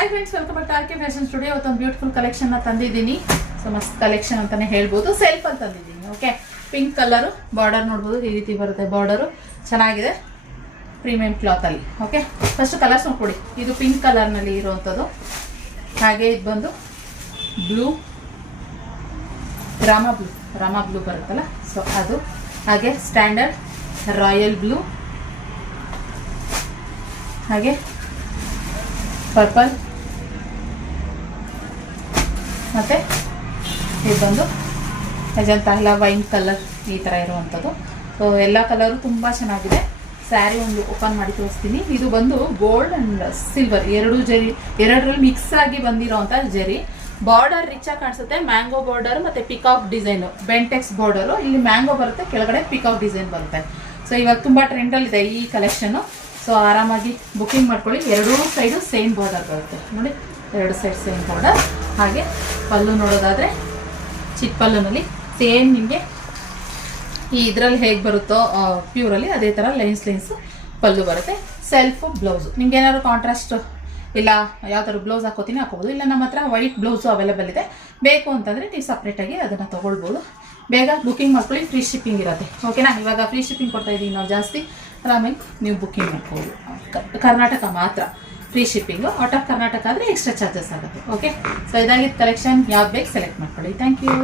Hi friends, welcome back to R K fashion studio. ಇವತ್ತೊಂದು beautiful collection ತಂದಿದ್ದೀನಿ. So ಮಸ್ತ್ collection ಅಂತಾನೆ ಹೇಳ್ಬೋದು. ಸೆಲ್ಫ್ ಅಲ್ಲಿ ತಂದಿದ್ದೀನಿ. ಓಕೆ, ಪಿಂಕ್ ಕಲರು ಬಾರ್ಡರ್ ನೋಡ್ಬೋದು, ಈ ರೀತಿ ಬರುತ್ತೆ ಬಾರ್ಡರು. ಚೆನ್ನಾಗಿದೆ, ಪ್ರೀಮಿಯಂ ಕ್ಲಾತ್ ಅಲ್ಲಿ. ಓಕೆ, ಫಸ್ಟ್ ಕಲರ್ಸ್ ನೋಡ್ಕೊಡಿ. ಇದು ಪಿಂಕ್ ಕಲರ್ನಲ್ಲಿ ಇರುವಂಥದ್ದು. ಹಾಗೆ ಇದು ಬಂದು ಬ್ಲೂ, ರಾಮಾ ಬ್ಲೂ ಬರುತ್ತಲ್ಲ, ಸೊ ಅದು. ಹಾಗೆ ಸ್ಟ್ಯಾಂಡರ್ಡ್ ರಾಯಲ್ ಬ್ಲೂ, ಹಾಗೆ ಪರ್ಪಲ್, ಮತ್ತು ಇದು ಬಂದು ಅಜಂತಾ ಎಲ್ಲ ವೈನ್ ಕಲರ್, ಈ ಥರ ಇರುವಂಥದ್ದು. ಸೊ ಎಲ್ಲ ಕಲರು ತುಂಬ ಚೆನ್ನಾಗಿದೆ. ಸ್ಯಾರಿ ಒಂದು ಓಪನ್ ಮಾಡಿ ತೋರಿಸ್ತೀನಿ. ಇದು ಬಂದು ಗೋಲ್ಡ್ ಆ್ಯಂಡ್ ಸಿಲ್ವರ್ ಎರಡರಲ್ಲಿ ಮಿಕ್ಸ್ ಆಗಿ ಬಂದಿರೋವಂಥ ಜರಿ. ಬಾರ್ಡರ್ ರಿಚ್ ಆಗಿ ಕಾಣಿಸುತ್ತೆ. ಮ್ಯಾಂಗೋ ಬಾರ್ಡರ್ ಮತ್ತು ಪಿಕಾಕ್ ಡಿಸೈನು, ಬೆಂಟೆಕ್ಸ್ ಬಾರ್ಡರು. ಇಲ್ಲಿ ಮ್ಯಾಂಗೋ ಬರುತ್ತೆ, ಕೆಳಗಡೆ ಪಿಕಾಕ್ ಡಿಸೈನ್ ಬರುತ್ತೆ. ಸೊ ಇವಾಗ ತುಂಬ ಟ್ರೆಂಡಲ್ಲಿದೆ ಈ ಕಲೆಕ್ಷನ್ನು. ಸೊ ಆರಾಮಾಗಿ ಬುಕ್ಕಿಂಗ್ ಮಾಡ್ಕೊಳ್ಳಿ. ಎರಡೂ ಸೈಡು ಸೇಮ್ ಬಾರ್ಡರ್ ಬರುತ್ತೆ ನೋಡಿ, ಎರಡು ಸೈಡ್ ಸೇಮ್ ಬಾರ್ಡರ್. ಹಾಗೆ ಪಲ್ಲು ನೋಡೋದಾದರೆ ಚಿಕ್ಕ ಪಲ್ಲುನಲ್ಲಿ ಸೇಮ್ ನಿಮಗೆ ಈ ಇದರಲ್ಲಿ ಹೇಗೆ ಬರುತ್ತೋ ಪ್ಯೂರಲ್ಲಿ ಅದೇ ಥರ ಲೈನ್ಸ್ ಪಲ್ಲು ಬರುತ್ತೆ. Self blouse. ನಿಮ್ಗೆ ಏನಾದ್ರು ಕಾಂಟ್ರಾಸ್ಟ್ ಇಲ್ಲ ಯಾವ ಥರ ಬ್ಲೌಸ್ ಹಾಕೋಬೋದು. ಇಲ್ಲ ನಮ್ಮ ಹತ್ರ ವೈಟ್ ಬ್ಲೌಸು ಅವೈಲೇಬಲ್ ಇದೆ. ಬೇಕು ಅಂತಂದರೆ ನೀವು ಸಪ್ರೇಟಾಗಿ ಅದನ್ನು ತೊಗೊಳ್ಬೋದು. ಬೇಗ ಬುಕ್ಕಿಂಗ್ ಮಾಡ್ಕೊಳ್ಳಿ, ಫ್ರೀ ಶಿಪ್ಪಿಂಗ್ ಇರುತ್ತೆ. ಓಕೆನಾ? ಇವಾಗ ಫ್ರೀ ಶಿಪ್ಪಿಂಗ್ ಕೊಡ್ತಾ ಇದ್ದೀವಿ ನಾವು ಜಾಸ್ತಿ. ಆಮೇಲೆ ನೀವು ಬುಕ್ಕಿಂಗ್ ಮಾಡ್ಬೋದು. ಕರ್ನಾಟಕ ಮಾತ್ರ free shipping. Out of Karnataka ಆದರೆ ಎಕ್ಸ್ಟ್ರಾ ಚಾರ್ಜಸ್ ಆಗುತ್ತೆ. ಓಕೆ, ಸೊ ಇದಾಗಿದ್ದು ಕಲೆಕ್ಷನ್. ಯಾವ್ದು ಬೇಕು ಸೆಲೆಕ್ಟ್ ಮಾಡ್ಕೊಳ್ಳಿ. Thank you.